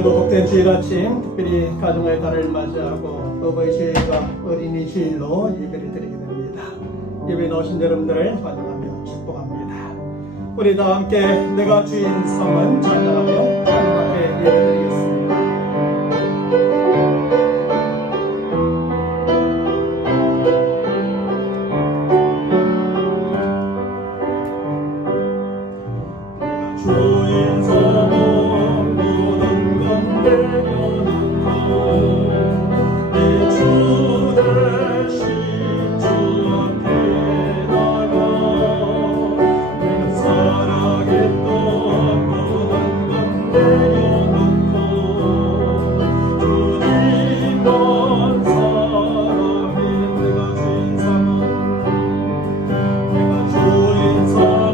오늘도 복된 주일 아침 특별히 가정의 달을 맞이하고 어버이 주일과 어린이 주일로 예배를 드리게 됩니다. 예배에 나오신 여러분들을 환영하며 축복합니다. 우리 다 함께 내가 주인 삼은 찬양하며 하나님 앞에 예배드리겠습니다. 주인 삼은 모든 건 내려놓고 내 주 대신 주 앞에 나가 내가 사랑했던 모든 건 내려놓고 주님만 사랑해. 내가 주인 삼은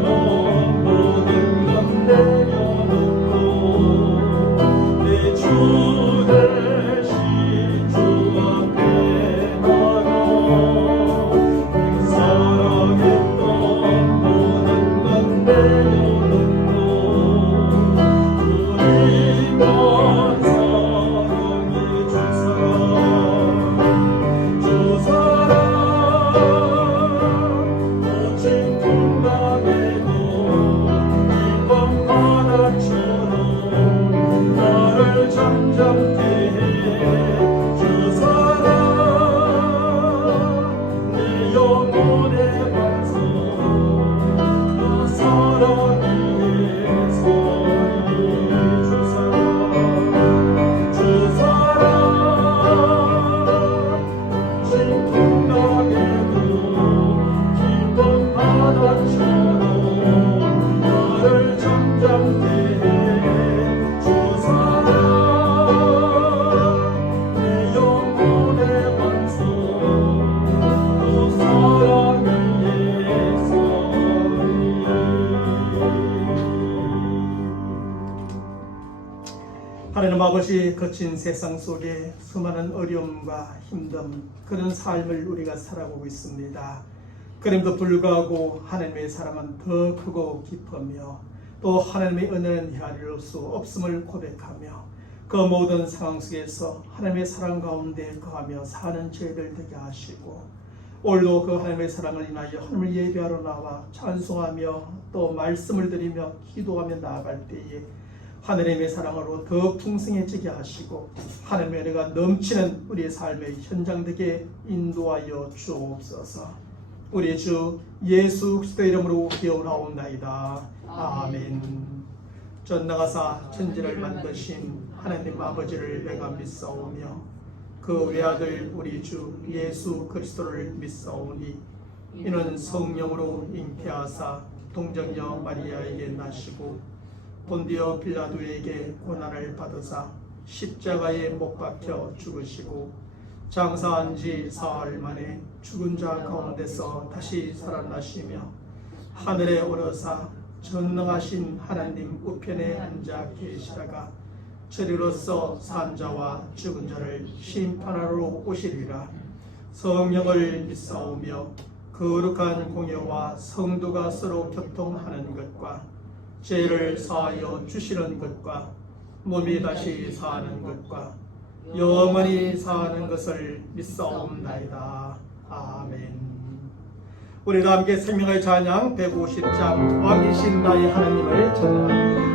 하나님 아버지, 거친 세상 속에 수많은 어려움과 힘듦, 그런 삶을 우리가 살아가고 있습니다. 그럼에도 불구하고 하나님의 사랑은 더 크고 깊으며 또 하나님의 은혜는 헤아릴 수 없음을 고백하며 그 모든 상황 속에서 하나님의 사랑 가운데 거하며 사는 저희들 되게 하시고 오늘도 그 하나님의 사랑을 인하여 하나님을 예배하러 나와 찬송하며 또 말씀을 드리며 기도하며 나아갈 때에 하나님의 사랑으로 더 풍성해지게 하시고 하나님의 은혜가 넘치는 우리의 삶의 현장 되게 인도하여 주옵소서. 우리 주 예수 그리스도의 이름으로 기원하옵나이다. 아멘. 전능하사 천지를 만드신 하나님 아버지를 내가 믿사오며 그 외아들 우리 주 예수 그리스도를 믿사오니 이는 성령으로 잉태하사 동정녀 마리아에게 나시고 본디오 빌라도에게 고난을 받으사 십자가에 못 박혀 죽으시고 장사한 지 사흘 만에 죽은 자 가운데서 다시 살아나시며 하늘에 오르사 전능하신 하나님 우편에 앉아 계시다가 저리로서 산 자와 죽은 자를 심판하러 오시리라. 성령을 믿사오며 거룩한 공예와 성도가 서로 교통하는 것과 죄를 사하여 주시는 것과 몸이 다시 사는 것과 영원히 사는 것을 믿사옵나이다. 아멘. 우리 다 함께 생명의 찬양 150장 왕이신 나의 하나님을 찬양합니다.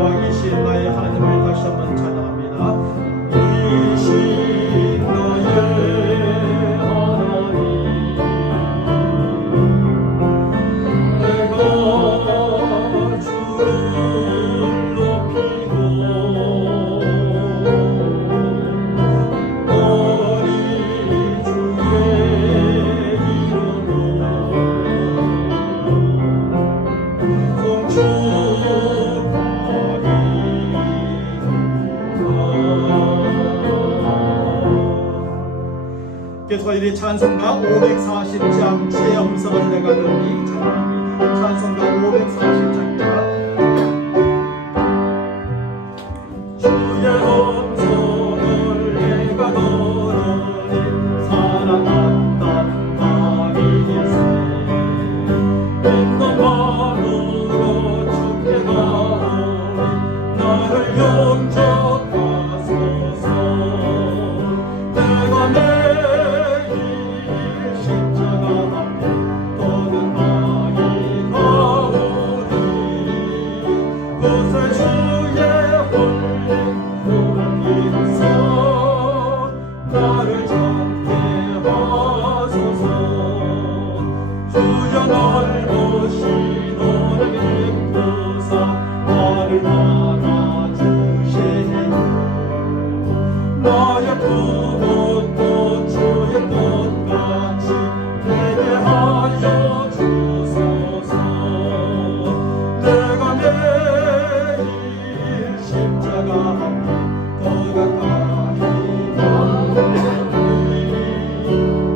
왕이신 나의 하나님을 다시 한번 계속해서 우리 찬송가 540장 주의 음성을 내가 듣니 찬양합니다. 찬송가 540장입니다. 주의 음성을 내가 들으니 살아났단 말이세. 빈돈 마음으로 주께 가오니 나를 용접하소서. 내가 매일 십자가 앞에 거듭나니 가오니 그새 주의 홀린 노란길에서 나를 찾게 하소서. 주여 넓으신 너를 인도사 나를 받아주시니 나의 부모도 주의 뜻같이 되게 하여 주소서. 내가 매일 십자가 앞에 더 가까이 가오니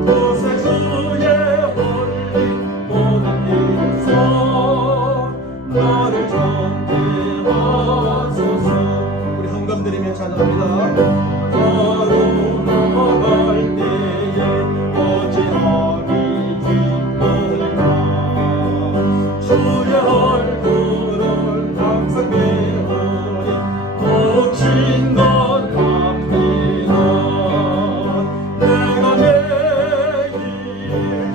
그새 주의 홀린 모든 일에서 나를 찾게 하소서. 우리 헌금드리며 찬양합니다. 바로 나갈 때에 어찌하니 기쁠까. 주의 얼굴을 항상 배우니 더욱 진건합니다. 내가 매일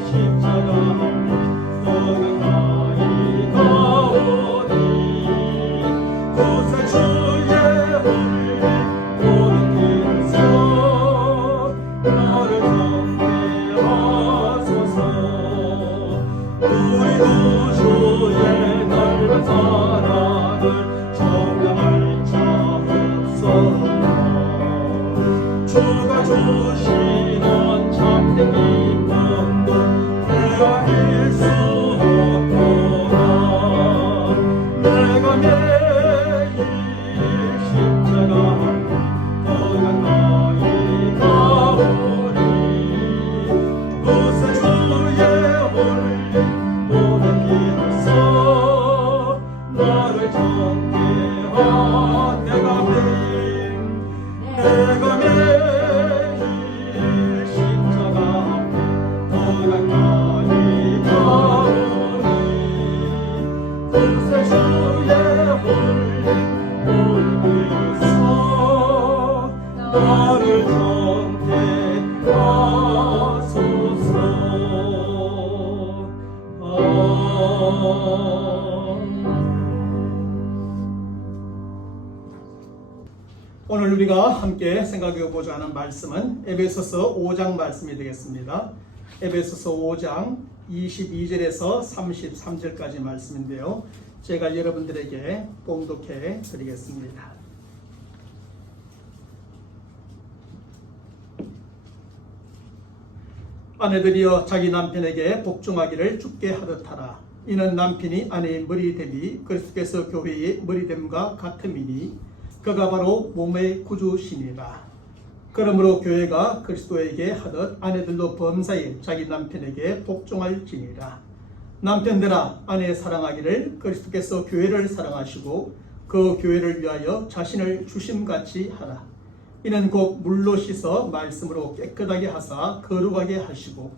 십자가 앞에 더 가까이 가오니 그새 주의 홀린 모든 길에서 나를 찾게 하소서. 우리 주의 넓은 사랑을 정량할 자 없소서. 주가 주시는 참된 기쁨도 헤아릴 수 없구나. 내가 매일 십자가 앞에 더 가까이 가오니 그새 주의 홀린 모든 길에서 나를 찾게 하. 내가 매일 십자가 앞에 더 가까이 가오니 그새 주의 홀린 모든 길에서 나를 찾게 하소서. 오늘 우리가 함께 생각해 보자 하는 말씀은 에베소서 5장 말씀이 되겠습니다. 에베소서 5장 22절에서 33절까지 말씀인데요. 제가 여러분들에게 봉독해 드리겠습니다. 아내들이여 자기 남편에게 복종하기를 주께 하듯 하라. 이는 남편이 아내의 머리됨이 그리스도께서 교회의 머리됨과 같음이니 그가 바로 몸의 구주시니라. 그러므로 교회가 그리스도에게 하듯 아내들도 범사에 자기 남편에게 복종할지니라. 남편들아 아내 사랑하기를 그리스도께서 교회를 사랑하시고 그 교회를 위하여 자신을 주심같이 하라. 이는 곧 물로 씻어 말씀으로 깨끗하게 하사 거룩하게 하시고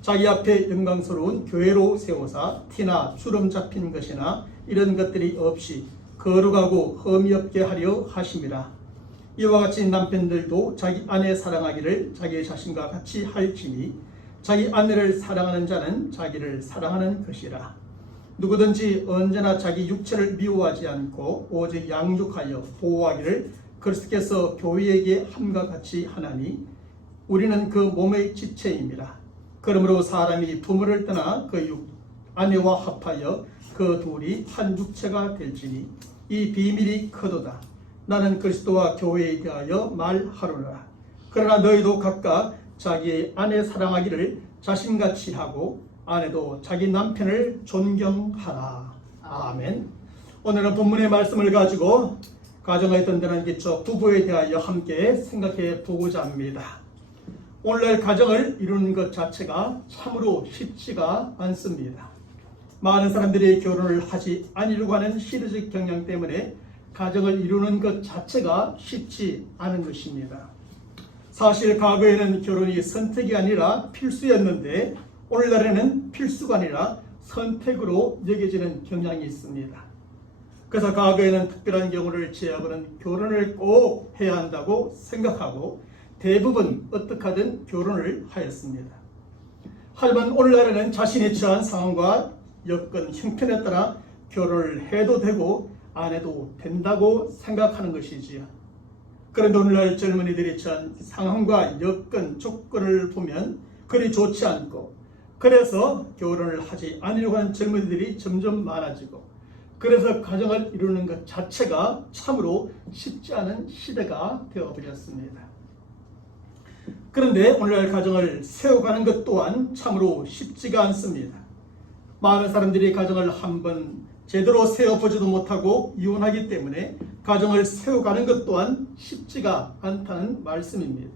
자기 앞에 영광스러운 교회로 세우사 티나 주름 잡힌 것이나 이런 것들이 없이 거룩하고 흠이 없게 하려 하심이라. 이와 같이 남편들도 자기 아내 사랑하기를 자기 자신과 같이 할지니 자기 아내를 사랑하는 자는 자기를 사랑하는 것이라. 누구든지 언제나 자기 육체를 미워하지 않고 오직 양육하여 보호하기를 그리스도께서 교회에게 함과 같이 하나니 우리는 그 몸의 지체임이라. 그러므로 사람이 부모를 떠나 그 아내와 합하여 그 둘이 한 육체가 될지니 이 비밀이 크도다. 나는 그리스도와 교회에 대하여 말하노라. 그러나 너희도 각각 자기의 아내 사랑하기를 자신같이 하고 아내도 자기 남편을 존경하라. 아멘. 오늘은 본문의 말씀을 가지고 가정의 든든한 기초 부부에 대하여 함께 생각해 보고자 합니다. 오늘날 가정을 이루는 것 자체가 참으로 쉽지가 않습니다. 많은 사람들이 결혼을 하지 않으려고 하는 시대적 경향 때문에 가정을 이루는 것 자체가 쉽지 않은 것입니다. 사실 과거에는 결혼이 선택이 아니라 필수였는데 오늘날에는 필수가 아니라 선택으로 여겨지는 경향이 있습니다. 그래서 과거에는 특별한 경우를 제외하고는 결혼을 꼭 해야 한다고 생각하고 대부분 어떻게 하든 결혼을 하였습니다. 하지만 오늘날에는 자신이 처한 상황과 여건, 형편에 따라 결혼을 해도 되고 안 해도 된다고 생각하는 것이지요. 그런데 오늘날 젊은이들이 처한 상황과 여건, 조건을 보면 그리 좋지 않고 그래서 결혼을 하지 않으려고 하는 젊은이들이 점점 많아지고 그래서 가정을 이루는 것 자체가 참으로 쉽지 않은 시대가 되어버렸습니다. 그런데 오늘날 가정을 세워가는 것 또한 참으로 쉽지가 않습니다. 많은 사람들이 가정을 한번 제대로 세워보지도 못하고 이혼하기 때문에 가정을 세워가는 것 또한 쉽지가 않다는 말씀입니다.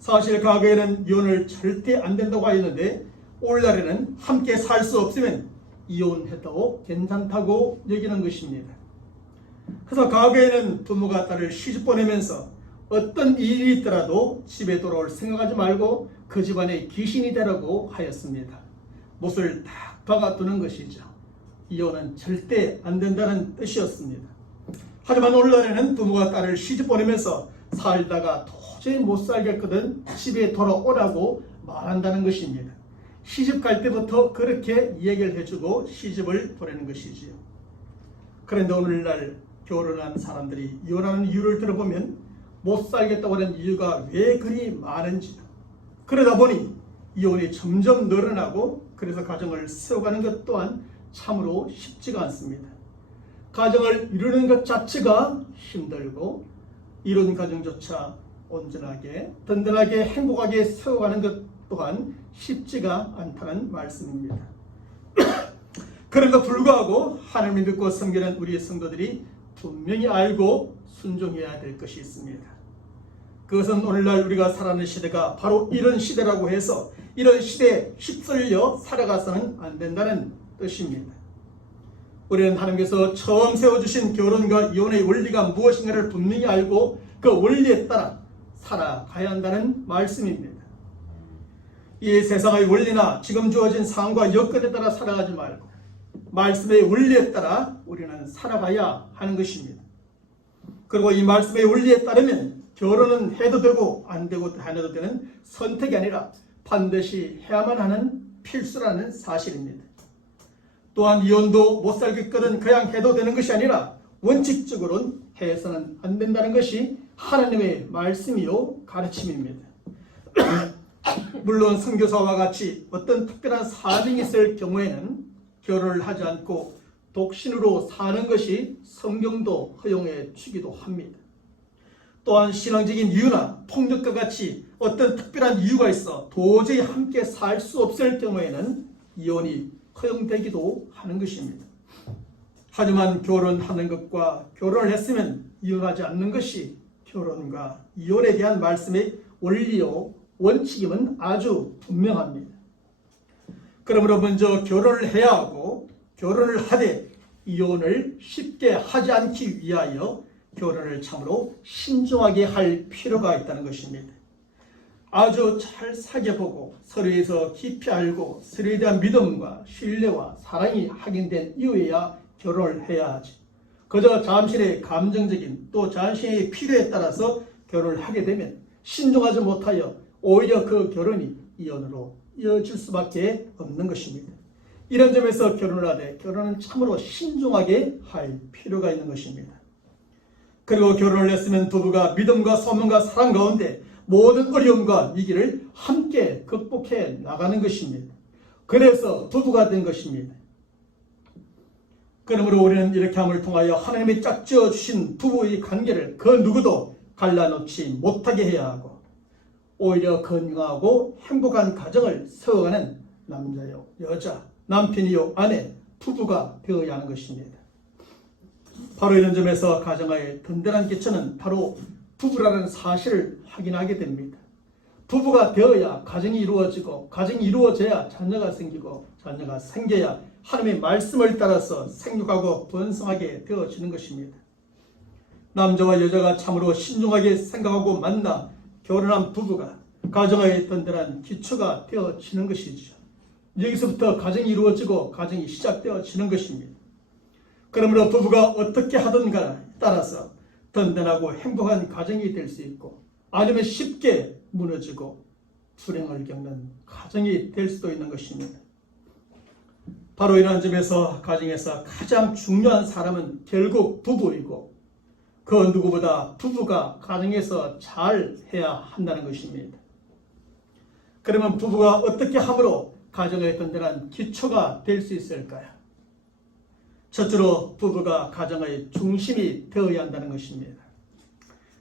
사실 과거에는 이혼을 절대 안 된다고 하였는데 오늘날에는 함께 살 수 없으면 이혼해도 괜찮다고 여기는 것입니다. 그래서 과거에는 부모가 딸을 시집 보내면서 어떤 일이 있더라도 집에 돌아올 생각하지 말고 그 집안에 귀신이 되라고 하였습니다. 못을 딱 박아두는 것이죠. 이혼은 절대 안 된다는 뜻이었습니다. 하지만 오늘날에는 부모가 딸을 시집 보내면서 살다가 도저히 못 살겠거든 집에 돌아오라고 말한다는 것입니다. 시집 갈 때부터 그렇게 이야기를 해주고 시집을 보내는 것이지요. 그런데 오늘날 결혼한 사람들이 이혼하는 이유를 들어보면 못 살겠다고 하는 이유가 왜 그리 많은지, 그러다 보니 이혼이 점점 늘어나고 그래서 가정을 세워가는 것 또한 참으로 쉽지가 않습니다. 가정을 이루는 것 자체가 힘들고 이룬 가정조차 온전하게 든든하게 행복하게 세워가는 것 또한 쉽지가 않다는 말씀입니다. 그럼에도 불구하고 하나님을 믿고 섬기는 우리 성도들이 분명히 알고 순종해야 될 것이 있습니다. 그것은 오늘날 우리가 살아가는 시대가 바로 이런 시대라고 해서 이런 시대에 휩쓸려 살아가서는 안 된다는 뜻입니다. 우리는 하나님께서 처음 세워주신 결혼과 이혼의 원리가 무엇인가를 분명히 알고 그 원리에 따라 살아가야 한다는 말씀입니다. 이 세상의 원리나 지금 주어진 상황과 여건에 따라 살아가지 말고 말씀의 원리에 따라 우리는 살아가야 하는 것입니다. 그리고 이 말씀의 원리에 따르면 결혼은 해도 되고 안 해도 되는 선택이 아니라 반드시 해야만 하는 필수라는 사실입니다. 또한 이혼도 못 살겠거든 그냥 해도 되는 것이 아니라 원칙적으로는 해서는 안 된다는 것이 하나님의 말씀이요 가르침입니다. 물론 선교사와 같이 어떤 특별한 사명이 있을 경우에는 결혼을 하지 않고 독신으로 사는 것이 성경도 허용해 주기도 합니다. 또한 신앙적인 이유나 폭력과 같이 어떤 특별한 이유가 있어 도저히 함께 살 수 없을 경우에는 이혼이 허용되기도 하는 것입니다. 하지만 결혼하는 것과 결혼을 했으면 이혼하지 않는 것이 결혼과 이혼에 대한 말씀의 원리요 원칙임은 아주 분명합니다. 그러므로 먼저 결혼을 해야 하고 결혼을 하되 이혼을 쉽게 하지 않기 위하여 결혼을 참으로 신중하게 할 필요가 있다는 것입니다. 아주 잘 사귀어보고 서로에서 깊이 알고 서로에 대한 믿음과 신뢰와 사랑이 확인된 이후에야 결혼을 해야 하지. 그저 잠시의 감정적인 또 자신의 필요에 따라서 결혼을 하게 되면 신중하지 못하여 오히려 그 결혼이 이혼으로 이어질 수밖에 없는 것입니다. 이런 점에서 결혼을 하되 결혼은 참으로 신중하게 할 필요가 있는 것입니다. 그리고 결혼을 했으면 부부가 믿음과 소망과 사랑 가운데 모든 어려움과 위기를 함께 극복해 나가는 것입니다. 그래서 부부가 된 것입니다. 그러므로 우리는 이렇게 함을 통하여 하나님이 짝지어 주신 부부의 관계를 그 누구도 갈라놓지 못하게 해야 하고 오히려 건강하고 행복한 가정을 세워가는 남자요 여자, 남편이요 아내, 부부가 되어야 하는 것입니다. 바로 이런 점에서 가정의 든든한 기초는 바로 부부라는 사실을 확인하게 됩니다. 부부가 되어야 가정이 이루어지고, 가정이 이루어져야 자녀가 생기고, 자녀가 생겨야 하나님의 말씀을 따라서 생육하고 번성하게 되어지는 것입니다. 남자와 여자가 참으로 신중하게 생각하고 만나 결혼한 부부가 가정의 든든한 기초가 되어지는 것이죠. 여기서부터 가정이 이루어지고 가정이 시작되어지는 것입니다. 그러므로 부부가 어떻게 하든가 따라서 든든하고 행복한 가정이 될 수 있고, 아니면 쉽게 무너지고 불행을 겪는 가정이 될 수도 있는 것입니다. 바로 이러한 점에서 가정에서 가장 중요한 사람은 결국 부부이고, 그 누구보다 부부가 가정에서 잘 해야 한다는 것입니다. 그러면 부부가 어떻게 함으로 가정의 든든한 기초가 될 수 있을까요? 첫째로 부부가 가정의 중심이 되어야 한다는 것입니다.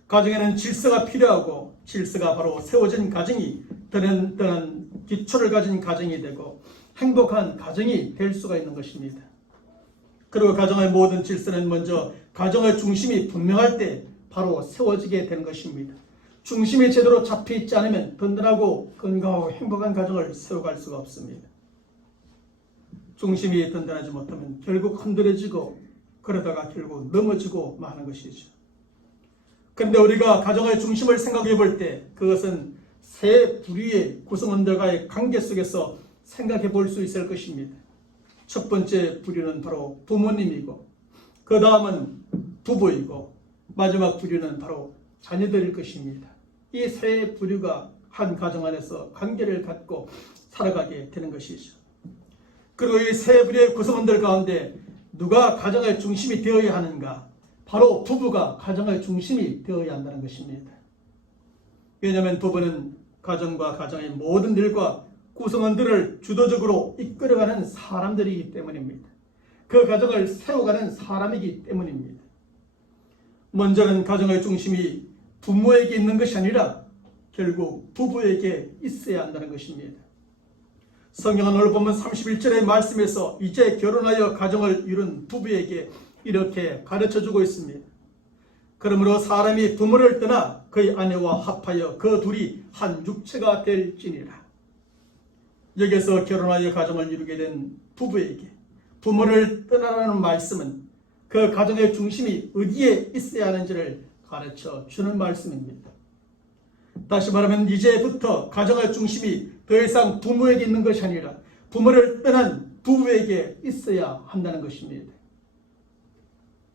가정에는 질서가 필요하고, 질서가 바로 세워진 가정이 든든한 기초를 가진 가정이 되고 행복한 가정이 될 수가 있는 것입니다. 그리고 가정의 모든 질서는 먼저 가정의 중심이 분명할 때 바로 세워지게 되는 것입니다. 중심이 제대로 잡혀 있지 않으면 든든하고 건강하고 행복한 가정을 세워갈 수가 없습니다. 중심이 든든하지 못하면 결국 흔들어지고, 그러다가 결국 넘어지고 마는 것이죠. 그런데 우리가 가정의 중심을 생각해 볼 때 그것은 세 부류의 구성원들과의 관계 속에서 생각해 볼 수 있을 것입니다. 첫 번째 부류는 바로 부모님이고, 그 다음은 부부이고, 마지막 부류는 바로 자녀들일 것입니다. 이 세 부류가 한 가정 안에서 관계를 갖고 살아가게 되는 것이죠. 그리고 이 세 부류의 구성원들 가운데 누가 가정의 중심이 되어야 하는가? 바로 부부가 가정의 중심이 되어야 한다는 것입니다. 왜냐하면 부부는 가정과 가정의 모든 일과 구성원들을 주도적으로 이끌어가는 사람들이기 때문입니다. 그 가정을 세워가는 사람이기 때문입니다. 먼저는 가정의 중심이 부모에게 있는 것이 아니라 결국 부부에게 있어야 한다는 것입니다. 성경은 오늘 보면 31절의 말씀에서 이제 결혼하여 가정을 이룬 부부에게 이렇게 가르쳐주고 있습니다. 그러므로 사람이 부모를 떠나 그의 아내와 합하여 그 둘이 한 육체가 될지니라. 여기서 결혼하여 가정을 이루게 된 부부에게 부모를 떠나라는 말씀은 그 가정의 중심이 어디에 있어야 하는지를 가르쳐 주는 말씀입니다. 다시 말하면 이제부터 가정의 중심이 더 이상 부모에게 있는 것이 아니라 부모를 떠난 부부에게 있어야 한다는 것입니다.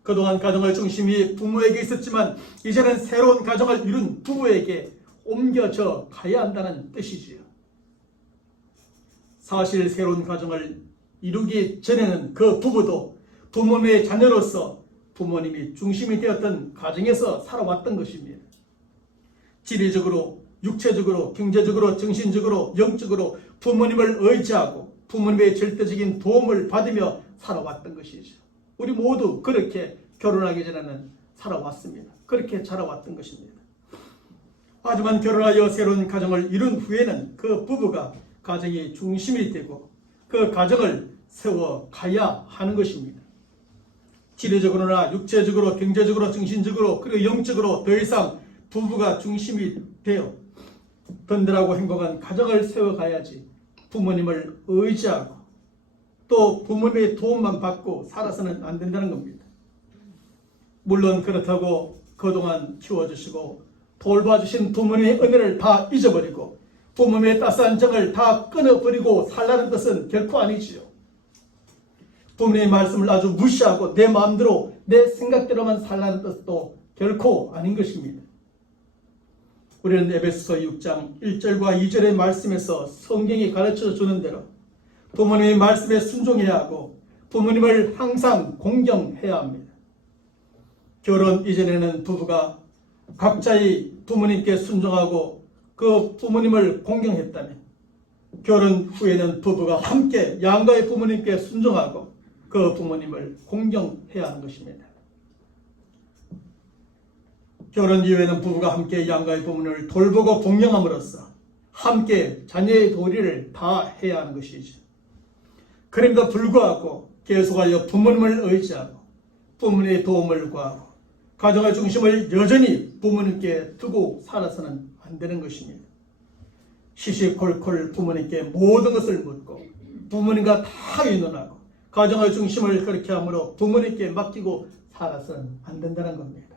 그동안 가정의 중심이 부모에게 있었지만 이제는 새로운 가정을 이룬 부부에게 옮겨져 가야 한다는 뜻이지요. 사실 새로운 가정을 이루기 전에는 그 부부도 부모님의 자녀로서 부모님이 중심이 되었던 가정에서 살아왔던 것입니다. 지리적으로, 육체적으로, 경제적으로, 정신적으로, 영적으로 부모님을 의지하고 부모님의 절대적인 도움을 받으며 살아왔던 것이죠. 우리 모두 그렇게 결혼하기 전에는 살아왔습니다. 그렇게 자라왔던 것입니다. 하지만 결혼하여 새로운 가정을 이룬 후에는 그 부부가 가정의 중심이 되고 그 가정을 세워가야 하는 것입니다. 지리적으로나 육체적으로, 경제적으로, 정신적으로, 그리고 영적으로 더 이상 부부가 중심이 되어 든든하고 행복한 가정을 세워가야지 부모님을 의지하고 또 부모님의 도움만 받고 살아서는 안 된다는 겁니다. 물론 그렇다고 그동안 키워주시고 돌봐주신 부모님의 은혜를 다 잊어버리고 부모님의 따스한 정을 다 끊어버리고 살라는 뜻은 결코 아니지요. 부모님의 말씀을 아주 무시하고 내 마음대로 내 생각대로만 살라는 뜻도 결코 아닌 것입니다. 우리는 에베소서 6장 1절과 2절의 말씀에서 성경이 가르쳐 주는 대로 부모님의 말씀에 순종해야 하고 부모님을 항상 공경해야 합니다. 결혼 이전에는 부부가 각자의 부모님께 순종하고 그 부모님을 공경했다면 결혼 후에는 부부가 함께 양가의 부모님께 순종하고 그 부모님을 공경해야 하는 것입니다. 결혼 이후에는 부부가 함께 양가의 부모님을 돌보고 공경함으로써 함께 자녀의 도리를 다 해야 하는 것이죠. 그럼에도 불구하고 계속하여 부모님을 의지하고 부모님의 도움을 구하고 가정의 중심을 여전히 부모님께 두고 살아서는 안 되는 것입니다. 시시콜콜 부모님께 모든 것을 묻고 부모님과 다 의논하고 가정의 중심을 그렇게 함으로 부모님께 맡기고 살아서는 안 된다는 겁니다.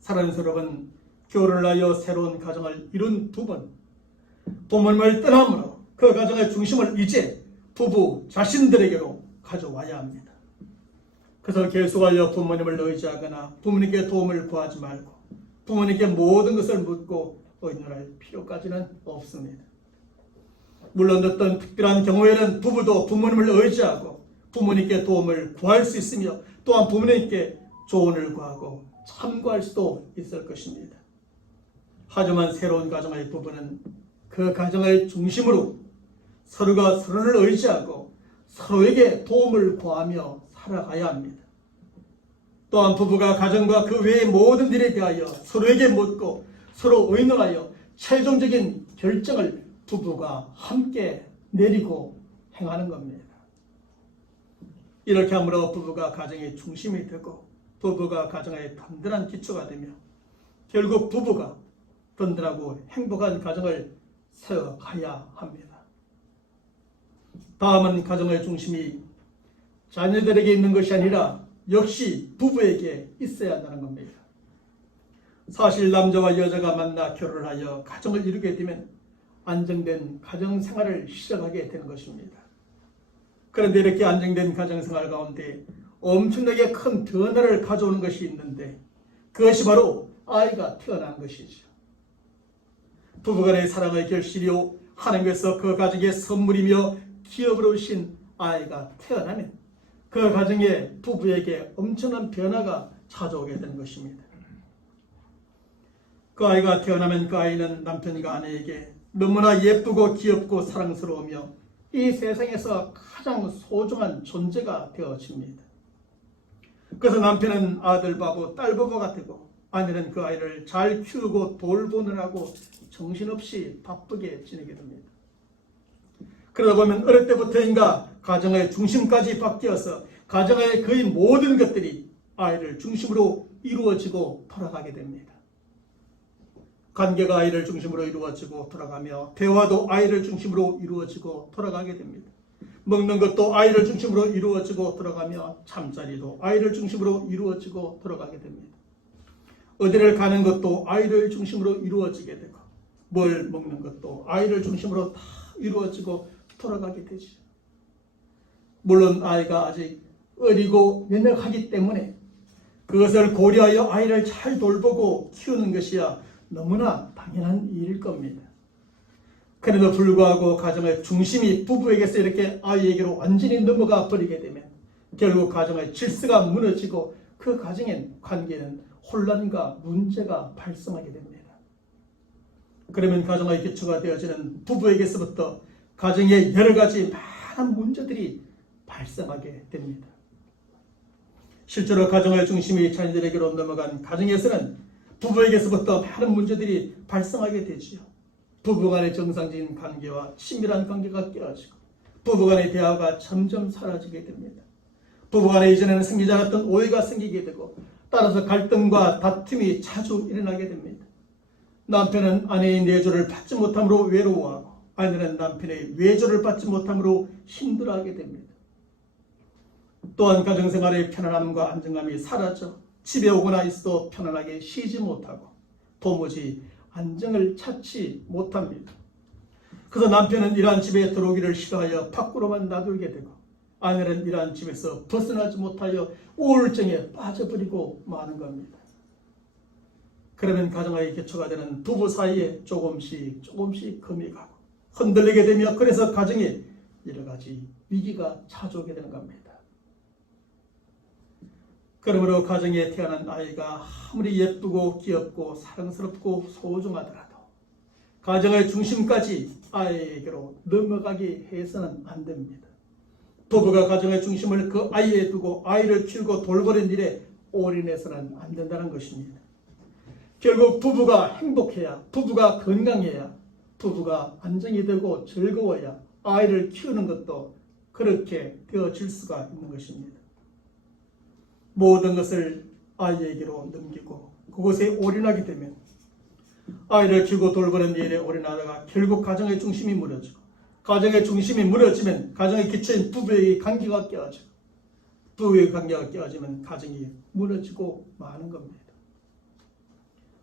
사랑하는 여러분, 결혼을 하여 새로운 가정을 이룬 부부는 부모님을 떠남으로 그 가정의 중심을 이제 부부 자신들에게로 가져와야 합니다. 그래서 계속하여 부모님을 의지하거나 부모님께 도움을 구하지 말고 부모님께 모든 것을 묻고 의논할 필요까지는 없습니다. 물론 어떤 특별한 경우에는 부부도 부모님을 의지하고 부모님께 도움을 구할 수 있으며 또한 부모님께 조언을 구하고 참고할 수도 있을 것입니다. 하지만 새로운 가정의 부부는 그 가정의 중심으로 서로가 서로를 의지하고 서로에게 도움을 구하며 살아가야 합니다. 또한 부부가 가정과 그 외의 모든 일에 대하여 서로에게 묻고 서로 의논하여 최종적인 결정을 부부가 함께 내리고 행하는 겁니다. 이렇게 함으로 부부가 가정의 중심이 되고 부부가 가정의 든든한 기초가 되며 결국 부부가 든든하고 행복한 가정을 세워가야 합니다. 다음은 가정의 중심이 자녀들에게 있는 것이 아니라 역시 부부에게 있어야 한다는 겁니다. 사실 남자와 여자가 만나 결혼을 하여 가정을 이루게 되면 안정된 가정생활을 시작하게 되는 것입니다. 그런데 이렇게 안정된 가정생활 가운데 엄청나게 큰 변화를 가져오는 것이 있는데 그것이 바로 아이가 태어난 것이죠. 부부간의 사랑의 결실이요 하나님께서 그 가정의 선물이며 기업으로 주신 아이가 태어나면 그 가정에 부부에게 엄청난 변화가 찾아오게 되는 것입니다. 그 아이가 태어나면 그 아이는 남편과 아내에게 너무나 예쁘고 귀엽고 사랑스러우며 이 세상에서 가장 소중한 존재가 되어집니다. 그래서 남편은 아들 바보, 딸 바보가 되고 아내는 그 아이를 잘 키우고 돌보느라고 정신없이 바쁘게 지내게 됩니다. 그러다 보면 어릴 때부터인가 가정의 중심까지 바뀌어서 가정의 거의 모든 것들이 아이를 중심으로 이루어지고 돌아가게 됩니다. 관계가 아이를 중심으로 이루어지고 돌아가며 대화도 아이를 중심으로 이루어지고 돌아가게 됩니다. 먹는 것도 아이를 중심으로 이루어지고 돌아가며 잠자리도 아이를 중심으로 이루어지고 돌아가게 됩니다. 어디를 가는 것도 아이를 중심으로 이루어지게 되고 뭘 먹는 것도 아이를 중심으로 다 이루어지고 돌아가게 되죠. 물론 아이가 아직 어리고 연약하기 때문에 그것을 고려하여 아이를 잘 돌보고 키우는 것이야 너무나 당연한 일일 겁니다. 그래도 불구하고 가정의 중심이 부부에게서 이렇게 아이에게로 완전히 넘어가 버리게 되면 결국 가정의 질서가 무너지고 그 가정엔 관계는 혼란과 문제가 발생하게 됩니다. 그러면 가정의 기초가 되어지는 부부에게서부터 가정에 여러 가지 많은 문제들이 발생하게 됩니다. 실제로 가정의 중심이 자녀들에게로 넘어간 가정에서는 부부에게서부터 많은 문제들이 발생하게 되지요. 부부간의 정상적인 관계와 친밀한 관계가 깨어지고 부부간의 대화가 점점 사라지게 됩니다. 부부간에 이전에는 생기지 않았던 오해가 생기게 되고 따라서 갈등과 다툼이 자주 일어나게 됩니다. 남편은 아내의 내조를 받지 못함으로 외로워하고 아내는 남편의 외조를 받지 못함으로 힘들어하게 됩니다. 또한 가정생활의 편안함과 안정감이 사라져 집에 오거나 있어도 편안하게 쉬지 못하고 도무지 안정을 찾지 못합니다. 그래서 남편은 이러한 집에 들어오기를 싫어하여 밖으로만 놔두게 되고 아내는 이러한 집에서 벗어나지 못하여 우울증에 빠져버리고 마는 겁니다. 그러면 가정의 기초가 되는 부부 사이에 조금씩 금이 가고 흔들리게 되며 그래서 가정에 여러 가지 위기가 찾아오게 되는 겁니다. 그러므로 가정에 태어난 아이가 아무리 예쁘고 귀엽고 사랑스럽고 소중하더라도 가정의 중심까지 아이에게로 넘어가게 해서는 안 됩니다. 부부가 가정의 중심을 그 아이에 두고 아이를 키우고 돌보는 일에 올인해서는 안 된다는 것입니다. 결국 부부가 행복해야, 부부가 건강해야, 부부가 안정이 되고 즐거워야 아이를 키우는 것도 그렇게 되어질 수가 있는 것입니다. 모든 것을 아이에게로 넘기고 그곳에 올인하게 되면 아이를 키우고 돌보는 일에 올인하다가 결국 가정의 중심이 무너지고, 가정의 중심이 무너지면 가정의 기초인 부부의 관계가 깨어지고, 부부의 관계가 깨어지면 가정이 무너지고 마는 겁니다.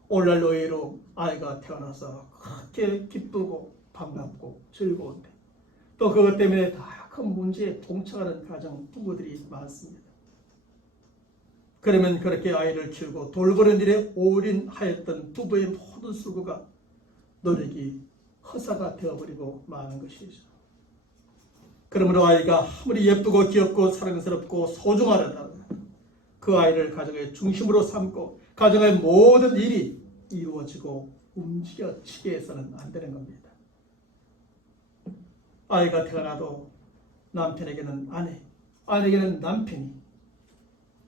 오늘날 노예로 아이가 태어나서 그렇게 기쁘고 반갑고 즐거운데 또 그것 때문에 다 큰 문제에 봉착하는 가정 부부들이 많습니다. 그러면 그렇게 아이를 키우고 돌보는 일에 올인하였던 부부의 모든 수고가 노력이 허사가 되어버리고 마는 것이죠. 그러므로 아이가 아무리 예쁘고 귀엽고 사랑스럽고 소중하다고 그 아이를 가정의 중심으로 삼고 가정의 모든 일이 이루어지고 움직여지게 해서는 안 되는 겁니다. 아이가 태어나도 남편에게는 아내, 아내에게는 남편이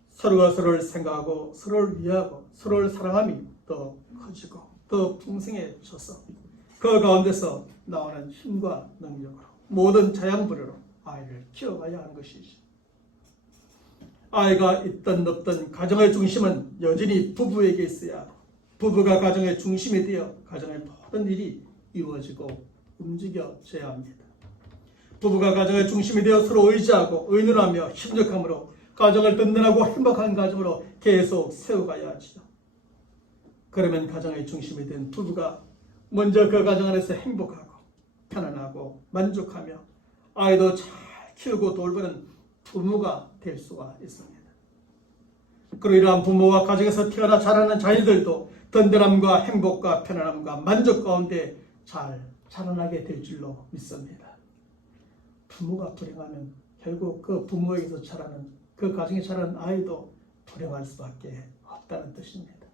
서로가 서로를 생각하고 서로를 위하고 서로를 사랑함이 더 커지고 더 풍성해져서 그 가운데서 나오는 힘과 능력으로 모든 자양분으로 아이를 키워가야 하는 것이죠. 아이가 있든 없든 가정의 중심은 여전히 부부에게 있어야 하고 부부가 가정의 중심이 되어 가정의 모든 일이 이루어지고 움직여져야 합니다. 부부가 가정의 중심이 되어 서로 의지하고 의논하며 협력함으로 가정을 든든하고 행복한 가정으로 계속 세워가야 하지요. 그러면 가정의 중심이 된 부부가 먼저 그 가정 안에서 행복하고 편안하고 만족하며 아이도 잘 키우고 돌보는 부모가 될 수가 있습니다. 그리고 이러한 부모와 가정에서 태어나 자라는 자녀들도 든든함과 행복과 편안함과 만족 가운데 잘 자라나게 될 줄로 믿습니다. 부모가 불행하면 결국 그 부모에게서 자라는 그 가정에 자라는 아이도 불행할 수밖에 없다는 뜻입니다.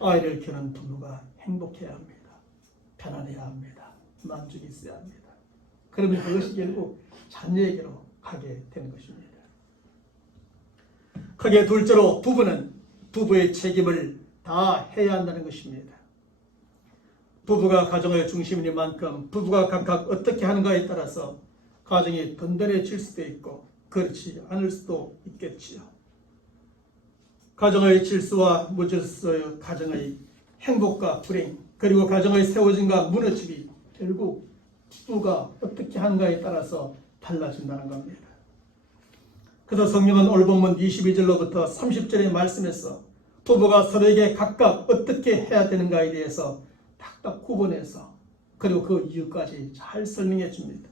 아이를 키우는 부모가 행복해야 합니다. 편안해야 합니다. 만족이 있어야 합니다. 그러면 그것이 결국 자녀에게로 가게 되는 것입니다. 크게 둘째로 부부는 부부의 책임을 다 해야 한다는 것입니다. 부부가 가정의 중심이니만큼 부부가 각각 어떻게 하는가에 따라서 가정이 든든해질 수도 있고 그렇지 않을 수도 있겠지요. 가정의 질서와 무질서의 가정의 행복과 불행 그리고 가정의 세워짐과 무너짐이 결국 부부가 어떻게 하는가에 따라서 달라진다는 겁니다. 그래서 성경은 오늘 본문 22절로부터 30절의 말씀에서 부부가 서로에게 각각 어떻게 해야 되는가에 대해서 딱딱 구분해서 그리고 그 이유까지 잘 설명해 줍니다.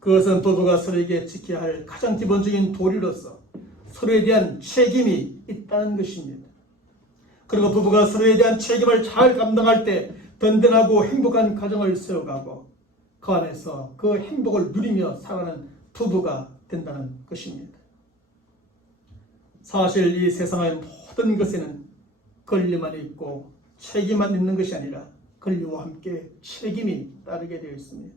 그것은 부부가 서로에게 지켜야 할 가장 기본적인 도리로서 서로에 대한 책임이 있다는 것입니다. 그리고 부부가 서로에 대한 책임을 잘 감당할 때 든든하고 행복한 가정을 세워가고 그 안에서 그 행복을 누리며 살아가는 부부가 된다는 것입니다. 사실 이 세상의 모든 것에는 권리만 있고 책임만 있는 것이 아니라 권리와 함께 책임이 따르게 되어 있습니다.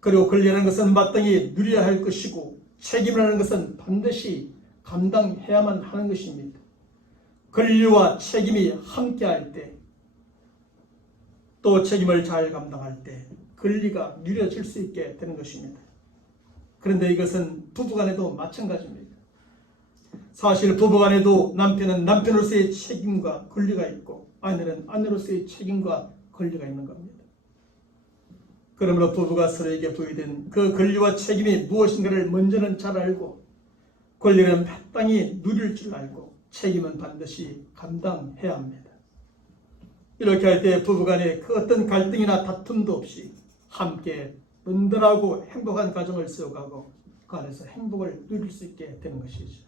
그리고 권리라는 것은 마땅히 누려야 할 것이고 책임이라는 것은 반드시 감당해야만 하는 것입니다. 권리와 책임이 함께할 때 또 책임을 잘 감당할 때 권리가 누려질 수 있게 되는 것입니다. 그런데 이것은 부부간에도 마찬가지입니다. 사실 부부간에도 남편은 남편으로서의 책임과 권리가 있고 아내는 아내로서의 책임과 권리가 있는 겁니다. 그러므로 부부가 서로에게 부여된 그 권리와 책임이 무엇인가를 먼저는 잘 알고 권리는 마땅히 누릴 줄 알고 책임은 반드시 감당해야 합니다. 이렇게 할 때 부부간에 그 어떤 갈등이나 다툼도 없이 함께 든든하고 행복한 가정을 세워가고 그 안에서 행복을 누릴 수 있게 되는 것이죠.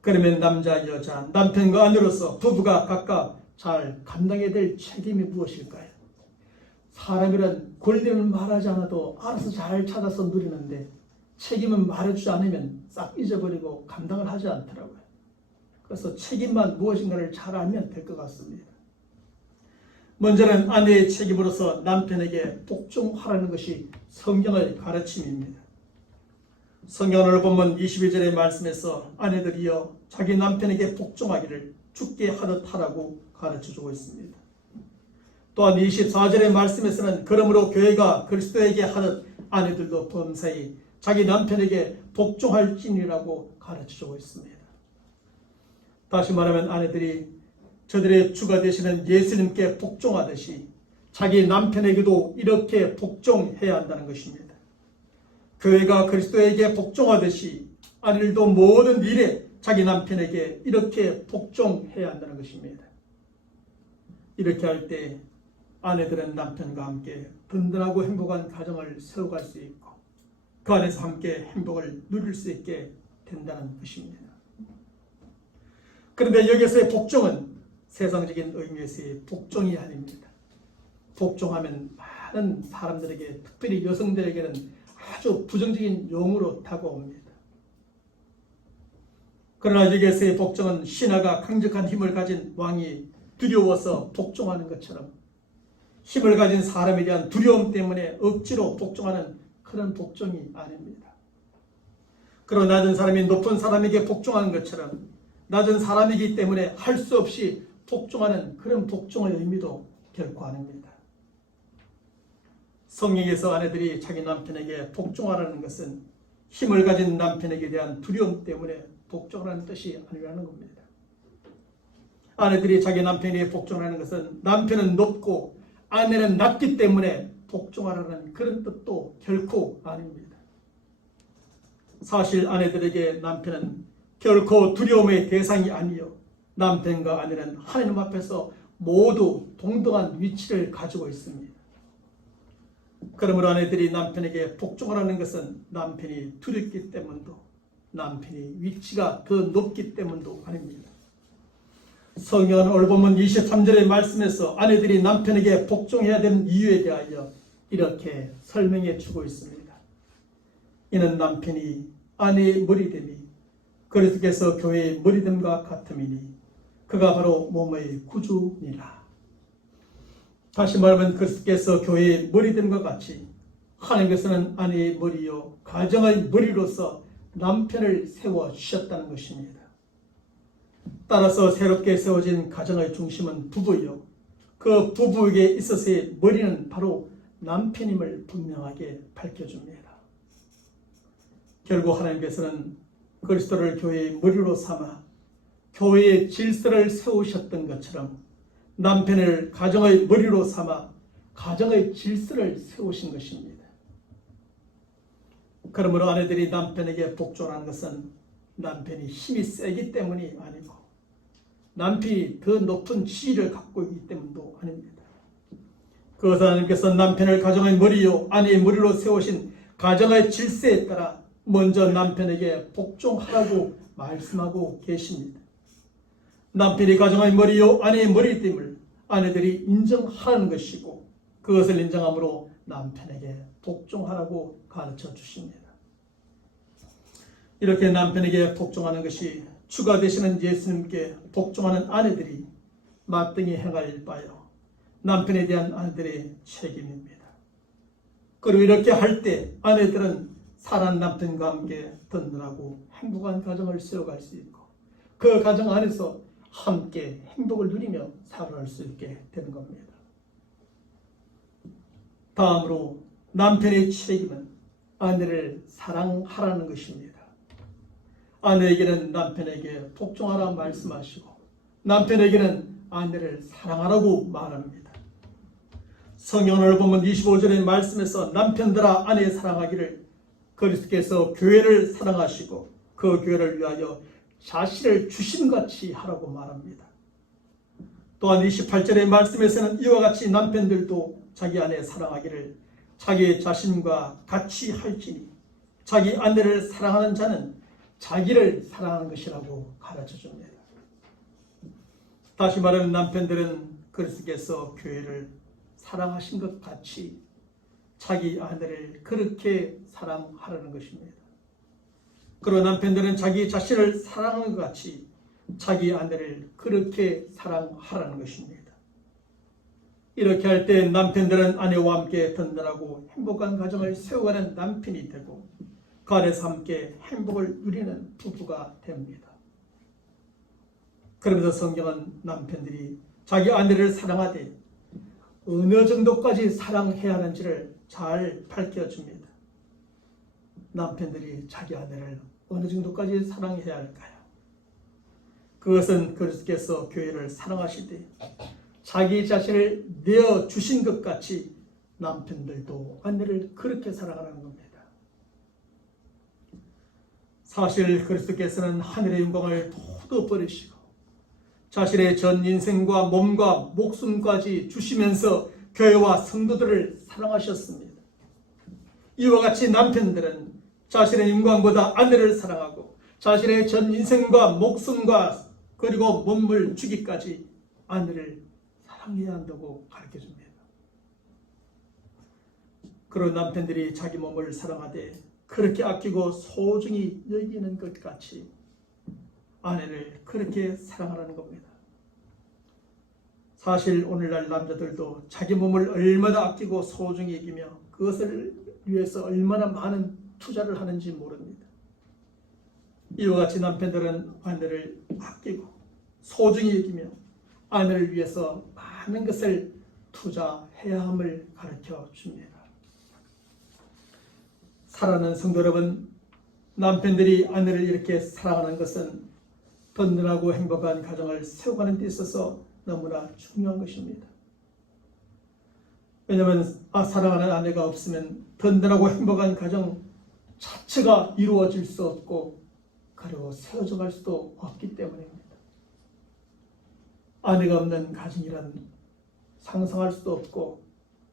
그러면 남자, 여자, 남편과 아내로서 부부가 각각 잘 감당해야 될 책임이 무엇일까요? 사람이란 권리는 말하지 않아도 알아서 잘 찾아서 누리는데 책임은 말해주지 않으면 싹 잊어버리고 감당을 하지 않더라고요. 그래서 책임만 무엇인가를 잘 알면 될 것 같습니다. 먼저는 아내의 책임으로서 남편에게 복종하라는 것이 성경의 가르침입니다. 성경을 본문 22절의 말씀에서 아내들이여 자기 남편에게 복종하기를 주께 하듯 하라고 가르쳐주고 있습니다. 또한 24절의 말씀에서는 그러므로 교회가 그리스도에게 하듯 아내들도 범사히 자기 남편에게 복종할지니라고 가르쳐주고 있습니다. 다시 말하면 아내들이 저들의 주가 되시는 예수님께 복종하듯이 자기 남편에게도 이렇게 복종해야 한다는 것입니다. 교회가 그리스도에게 복종하듯이 아내들도 모든 일에 자기 남편에게 이렇게 복종해야 한다는 것입니다. 이렇게 할 때 아내들은 남편과 함께 든든하고 행복한 가정을 세워갈 수 있고 그 안에서 함께 행복을 누릴 수 있게 된다는 것입니다. 그런데 여기서의 복종은 세상적인 의미에서의 복종이 아닙니다. 복종하면 많은 사람들에게, 특별히 여성들에게는 아주 부정적인 용어로 다가옵니다. 그러나 여기서의 복종은 신하가 강력한 힘을 가진 왕이 두려워서 복종하는 것처럼 힘을 가진 사람에 대한 두려움 때문에 억지로 복종하는 그런 복종이 아닙니다. 그런 낮은 사람이 높은 사람에게 복종하는 것처럼 낮은 사람이기 때문에 할 수 없이 복종하는 그런 복종의 의미도 결코 아닙니다. 성경에서 아내들이 자기 남편에게 복종하라는 것은 힘을 가진 남편에게 대한 두려움 때문에 복종하라는 뜻이 아니라는 겁니다. 아내들이 자기 남편에게 복종하는 것은 남편은 높고 아내는 낮기 때문에 복종하라는 그런 뜻도 결코 아닙니다. 사실 아내들에게 남편은 결코 두려움의 대상이 아니요 남편과 아내는 하나님 앞에서 모두 동등한 위치를 가지고 있습니다. 그러므로 아내들이 남편에게 복종하라는 것은 남편이 두렵기 때문도 남편이 위치가 더 높기 때문도 아닙니다. 성경은 오늘 본문 23절의 말씀에서 아내들이 남편에게 복종해야 되는 이유에 대하여 이렇게 설명해 주고 있습니다. 이는 남편이 아내의 머리됨이 그리스도께서 교회의 머리됨과 같음이니 그가 바로 몸의 구주니라. 다시 말하면 그리스도께서 교회의 머리됨과 같이 하나님께서는 아내의 머리요 가정의 머리로서 남편을 세워주셨다는 것입니다. 따라서 새롭게 세워진 가정의 중심은 부부요. 그 부부에게 있어서의 머리는 바로 남편임을 분명하게 밝혀줍니다. 결국 하나님께서는 그리스도를 교회의 머리로 삼아 교회의 질서를 세우셨던 것처럼 남편을 가정의 머리로 삼아 가정의 질서를 세우신 것입니다. 그러므로 아내들이 남편에게 복종하는 것은 남편이 힘이 세기 때문이 아니고 남편이 더 높은 지위를 갖고 있기 때문도 아닙니다. 그것은 하나님께서 남편을 가정의 머리요 아내의 머리로 세우신 가정의 질서에 따라 먼저 남편에게 복종하라고 말씀하고 계십니다. 남편이 가정의 머리요 아내의 머리됨을 아내들이 인정하는 것이고 그것을 인정함으로 남편에게 복종하라고 가르쳐 주십니다. 이렇게 남편에게 복종하는 것이 주가 되시는 예수님께 복종하는 아내들이 마땅히 행할 바요 남편에 대한 아내들의 책임입니다. 그리고 이렇게 할 때 아내들은 사랑하는 남편과 함께 든든하고 행복한 가정을 세워갈 수 있고 그 가정 안에서 함께 행복을 누리며 살아갈 수 있게 되는 겁니다. 다음으로 남편의 책임은 아내를 사랑하라는 것입니다. 아내에게는 남편에게 복종하라 말씀하시고 남편에게는 아내를 사랑하라고 말합니다. 성경을 보면 25절의 말씀에서 남편들아 아내 사랑하기를 그리스도께서 교회를 사랑하시고 그 교회를 위하여 자신을 주심같이 하라고 말합니다. 또한 28절의 말씀에서는 이와 같이 남편들도 자기 아내 사랑하기를 자기 자신과 같이 할지니 자기 아내를 사랑하는 자는 자기를 사랑하는 것이라고 가르쳐 줍니다. 다시 말하면 남편들은 그리스도께서 교회를 사랑하신 것 같이 자기 아내를 그렇게 사랑하라는 것입니다. 그리고 남편들은 자기 자신을 사랑하는 것 같이 자기 아내를 그렇게 사랑하라는 것입니다. 이렇게 할 때 남편들은 아내와 함께 든든하고 행복한 가정을 세워가는 남편이 되고 그 안에서 함께 행복을 누리는 부부가 됩니다. 그러면서 성경은 남편들이 자기 아내를 사랑하되 어느 정도까지 사랑해야 하는지를 잘 밝혀줍니다. 남편들이 자기 아내를 어느 정도까지 사랑해야 할까요? 그것은 그리스도께서 교회를 사랑하시되 자기 자신을 내어주신 것 같이 남편들도 아내를 그렇게 사랑하는 겁니다. 사실 그리스도께서는 하늘의 영광을 모두 버리시고 자신의 전 인생과 몸과 목숨까지 주시면서 교회와 성도들을 사랑하셨습니다. 이와 같이 남편들은 자신의 영광보다 아내를 사랑하고 자신의 전 인생과 목숨과 그리고 몸을 주기까지 아내를 사랑해야 한다고 가르쳐줍니다. 그런 남편들이 자기 몸을 사랑하되 그렇게 아끼고 소중히 여기는 것 같이 아내를 그렇게 사랑하라는 겁니다. 사실 오늘날 남자들도 자기 몸을 얼마나 아끼고 소중히 여기며 그것을 위해서 얼마나 많은 투자를 하는지 모릅니다. 이와 같이 남편들은 아내를 아끼고 소중히 여기며 아내를 위해서 많은 것을 투자해야 함을 가르쳐 줍니다. 사랑하는 성도 여러분, 남편들이 아내를 이렇게 사랑하는 것은 든든하고 행복한 가정을 세워가는 데 있어서 너무나 중요한 것입니다. 왜냐하면 사랑하는 아내가 없으면 든든하고 행복한 가정 자체가 이루어질 수 없고 그리고 세워져 갈 수도 없기 때문입니다. 아내가 없는 가정이란 상상할 수도 없고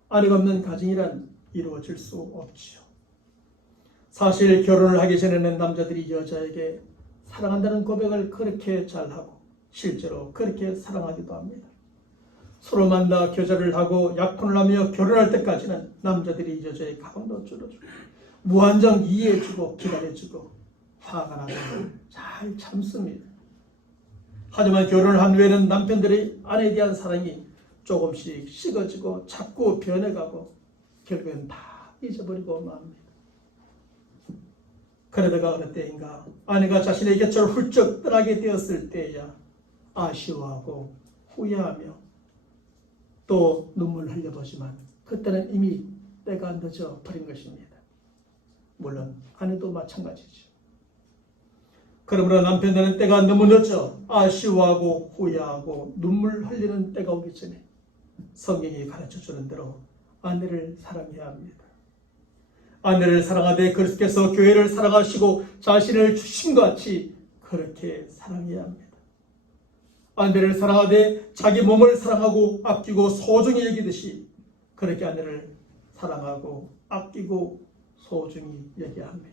아내가 없는 가정이란 이루어질 수 없지요. 사실 결혼을 하기 전에는 남자들이 여자에게 사랑한다는 고백을 그렇게 잘하고 실제로 그렇게 사랑하기도 합니다. 서로 만나 교제를 하고 약혼을 하며 결혼할 때까지는 남자들이 여자의 가방도 줄여주고 무한정 이해해주고 기다려주고 화가 나도 잘 참습니다. 하지만 결혼을 한 후에는 남편들의 아내에 대한 사랑이 조금씩 식어지고 자꾸 변해가고 결국엔 다 잊어버리고 맙니다. 그러다가 어느 때인가 아내가 자신의 곁을 훌쩍 떠나게 되었을 때야 아쉬워하고 후회하며 또 눈물 흘려보지만 그때는 이미 때가 늦어 버린 것입니다. 물론 아내도 마찬가지죠. 그러므로 남편들은 때가 너무 늦어 아쉬워하고 후회하고 눈물 흘리는 때가 오기 전에 성경이 가르쳐주는 대로 아내를 사랑해야 합니다. 아내를 사랑하되 그리스도께서 교회를 사랑하시고 자신을 주신 것 같이 그렇게 사랑해야 합니다. 아내를 사랑하되 자기 몸을 사랑하고 아끼고 소중히 여기듯이 그렇게 아내를 사랑하고 아끼고 소중히 여겨야 합니다.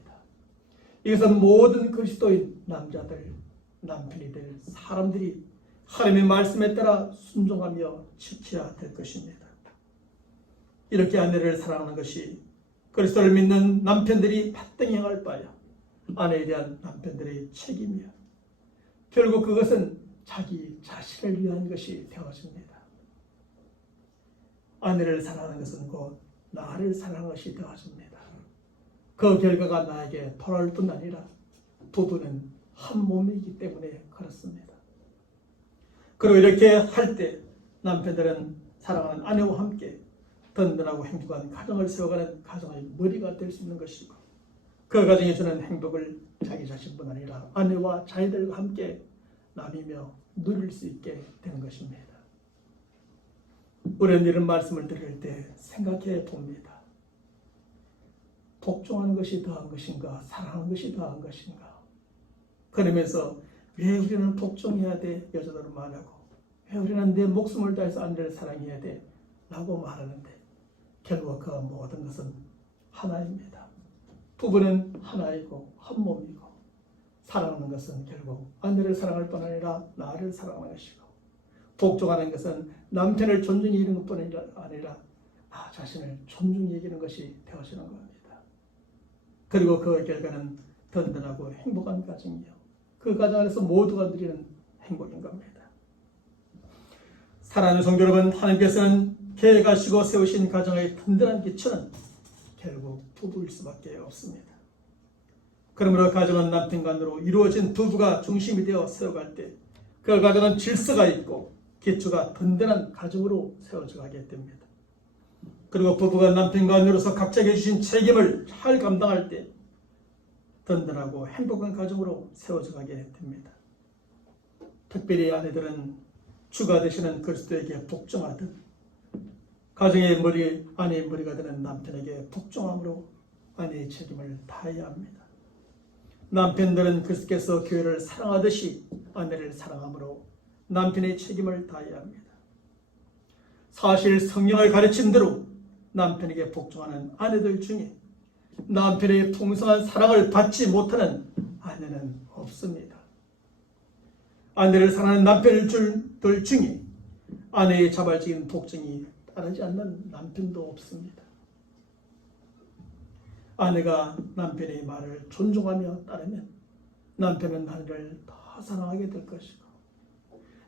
이것은 모든 그리스도인 남자들, 남편이들, 사람들이 하나님의 말씀에 따라 순종하며 지켜야 될 것입니다. 이렇게 아내를 사랑하는 것이 그리스도를 믿는 남편들이 바탕 행할 바야 아내에 대한 남편들의 책임이야. 결국 그것은 자기 자신을 위한 것이 되어집니다. 아내를 사랑하는 것은 곧 나를 사랑하는 것이 되어집니다. 그 결과가 나에게 돌아올 뿐 아니라 부부는 한 몸이기 때문에 그렇습니다. 그리고 이렇게 할 때 남편들은 사랑하는 아내와 함께 든든하고 행복한 가정을 세워가는 가정의 머리가 될 수 있는 것이고 그 가정에 주는 행복을 자기 자신뿐 아니라 아내와 자녀들과 함께 나누며 누릴 수 있게 되는 것입니다. 우리는 이런 말씀을 들을 때 생각해 봅니다. 복종하는 것이 더한 것인가 사랑하는 것이 더한 것인가. 그러면서 왜 우리는 복종해야 돼? 여자들은 말하고 왜 우리는 내 목숨을 다해서 아내를 사랑해야 돼? 라고 말하는데 결국 그 모든 것은 하나입니다. 부부는 하나이고 한 몸이고 사랑하는 것은 결국 아내를 사랑할 뿐 아니라 나를 사랑하는 것이고 복종하는 것은 남편을 존중히 여기는 것뿐 아니라 나 자신을 존중히 여기는 것이 되어지는 겁니다. 그리고 그 결과는 든든하고 행복한 가정이요. 그 가정 안에서 모두가 누리는 행복인 겁니다. 사랑하는 성도 여러분, 하나님께서는 계획하시고 세우신 가정의 든든한 기초는 결국 부부일 수밖에 없습니다. 그러므로 가정은 남편 간으로 이루어진 부부가 중심이 되어 세워갈 때 그 가정은 질서가 있고 기초가 든든한 가정으로 세워져 가게 됩니다. 그리고 부부가 남편 간으로서 각자에게 주신 책임을 잘 감당할 때 든든하고 행복한 가정으로 세워져 가게 됩니다. 특별히 아내들은 주가 되시는 그리스도에게 복종하듯 가정의 머리, 아내의 머리가 되는 남편에게 복종함으로 아내의 책임을 다해야 합니다. 남편들은 그리스도께서 교회를 사랑하듯이 아내를 사랑함으로 남편의 책임을 다해야 합니다. 사실 성령의 가르침대로 남편에게 복종하는 아내들 중에 남편의 풍성한 사랑을 받지 못하는 아내는 없습니다. 아내를 사랑하는 남편들 중에 아내의 자발적인 복종이 따르지 않는 남편도 없습니다. 아내가 남편의 말을 존중하며 따르면 남편은 아내를 더 사랑하게 될 것이고,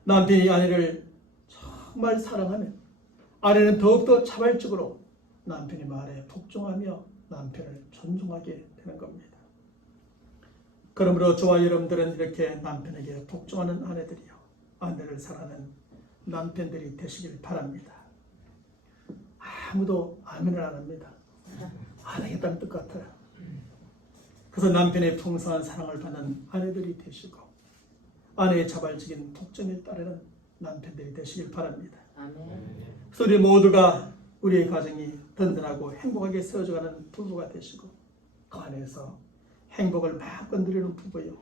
남편이 아내를 정말 사랑하면 아내는 더욱더 자발적으로 남편의 말에 복종하며 남편을 존중하게 되는 겁니다. 그러므로 저와 여러분들은 이렇게 남편에게 복종하는 아내들이요, 아내를 사랑하는 남편들이 되시길 바랍니다. 아무도 아멘을 안 합니다. 안 하겠다는 뜻 같아요. 그래서 남편의 풍성한 사랑을 받는 아내들이 되시고 아내의 자발적인 복종에 따르는 남편들이 되시길 바랍니다. 아멘. 그래서 우리 모두가 우리의 가정이 든든하고 행복하게 세워져가는 부부가 되시고 그 안에서 행복을 마음껏 누리는 부부요,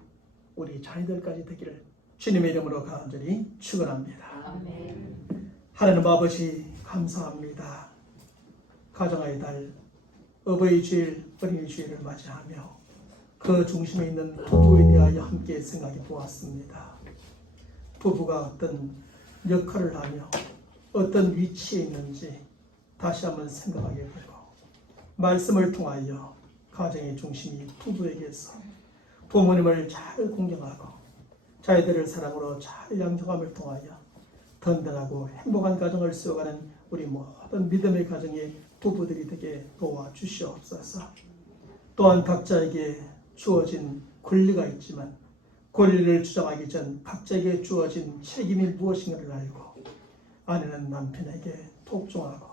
우리 자녀들까지 되기를 주님의 이름으로 간절히 축원합니다. 아멘. 하나님 아버지 감사합니다. 가정의 달 어버이 주일, 어린이 주일을 맞이하며 그 중심에 있는 부부에 대하여 함께 생각해 보았습니다. 부부가 어떤 역할을 하며 어떤 위치에 있는지 다시 한번 생각하게 되고, 말씀을 통하여 가정의 중심이 부부에게서 부모님을 잘 공경하고 자녀들을 사랑으로 잘 양육함을 통하여 든든하고 행복한 가정을 세워가는 우리 모든 믿음의 가정의 부부들이 되게 도와주시옵소서. 또한 각자에게 주어진 권리가 있지만 권리를 주장하기 전 각자에게 주어진 책임이 무엇인가를 알고 아내는 남편에게 복종하고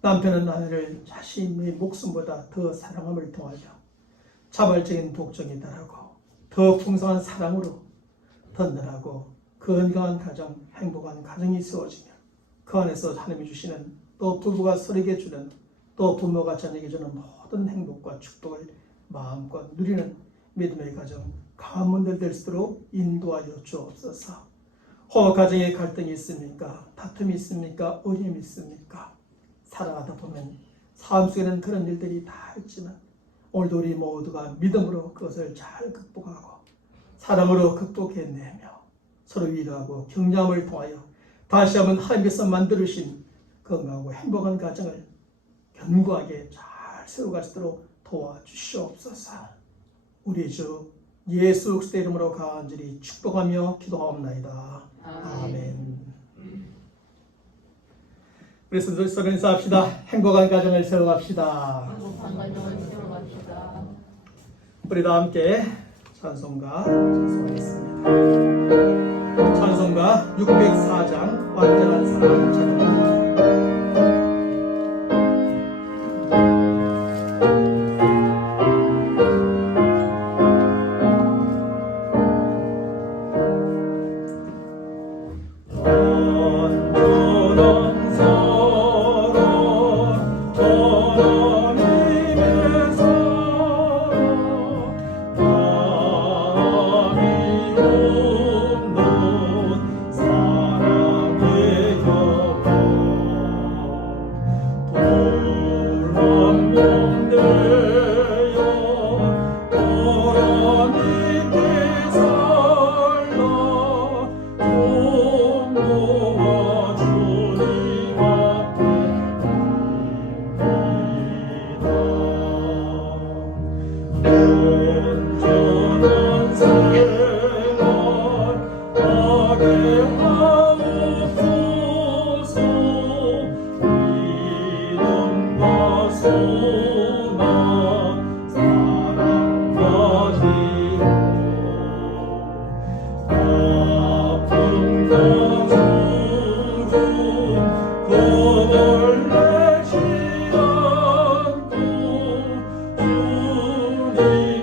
남편은 아내를 자신의 목숨보다 더 사랑함을 통하여 자발적인 복종에 따르고 더 풍성한 사랑으로 든든하고 건강한 가정, 행복한 가정이 세워지며 그 안에서 하나님이 주시는 또 부부가 서로에게 주는 또 부모가 자녀에게 주는 모든 행복과 축복을 마음껏 누리는 믿음의 가정, 가문들 될 수 있도록 인도하여 주옵소서. 혹 가정에 갈등이 있습니까? 다툼이 있습니까? 어려움이 있습니까? 살아가다 보면 삶 속에는 그런 일들이 다 있지만 오늘도 우리 모두가 믿음으로 그것을 잘 극복하고 사랑으로 극복해내며 서로 위로하고 격려함을 통하여 다시 한번 하나님께서 만들으신 건강하고 행복한 가정을 견고하게 잘 세워갈 수 있도록 도와주시옵소서. 우리 주 예수 그리스도의 이름으로 간절히 축복하며 기도하옵나이다. 아멘. 그래서 서로 인사합시다. 행복한 가정을 세워갑시다. 행복한 가정을 세워갑시다. 우리 다 함께 찬송가 찬송하겠습니다. 찬송가 604장 완전한 사랑 찬양합니다.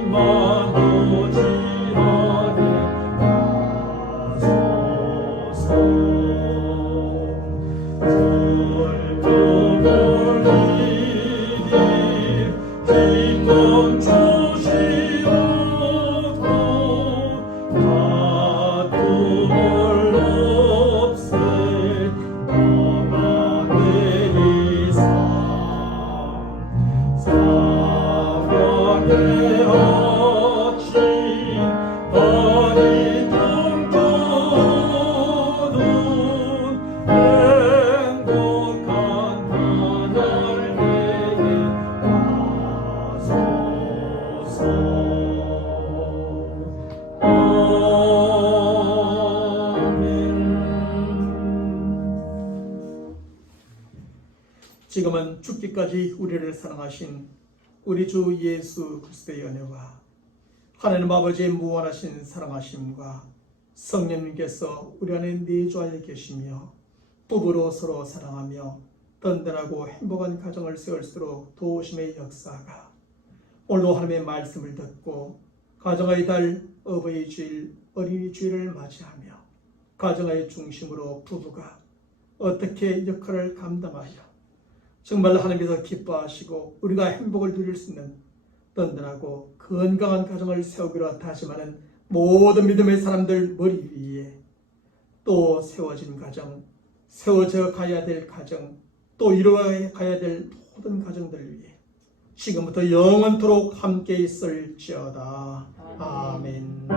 주님만 오직 지금은 죽기까지 우리를 사랑하신 우리 주 예수 그리스도의 은혜와 하나님 아버지의 무한하신 사랑하심과 성령님께서 우리 안에 내주하여 계시며 부부로 서로 사랑하며 든든하고 행복한 가정을 세울수록 도우심의 역사가 오늘도 하나님의 말씀을 듣고 가정의 달 어버이 주일 어린이 주일을 맞이하며 가정의 중심으로 부부가 어떻게 역할을 감당하여 정말 하나님께서 기뻐하시고 우리가 행복을 누릴 수 있는 든든하고 건강한 가정을 세우기로 다짐하는 모든 믿음의 사람들 머리 위에 또 세워진 가정, 세워져 가야 될 가정, 또 이루어 가야 될 모든 가정들 위해 지금부터 영원토록 함께 있을지어다. 아멘.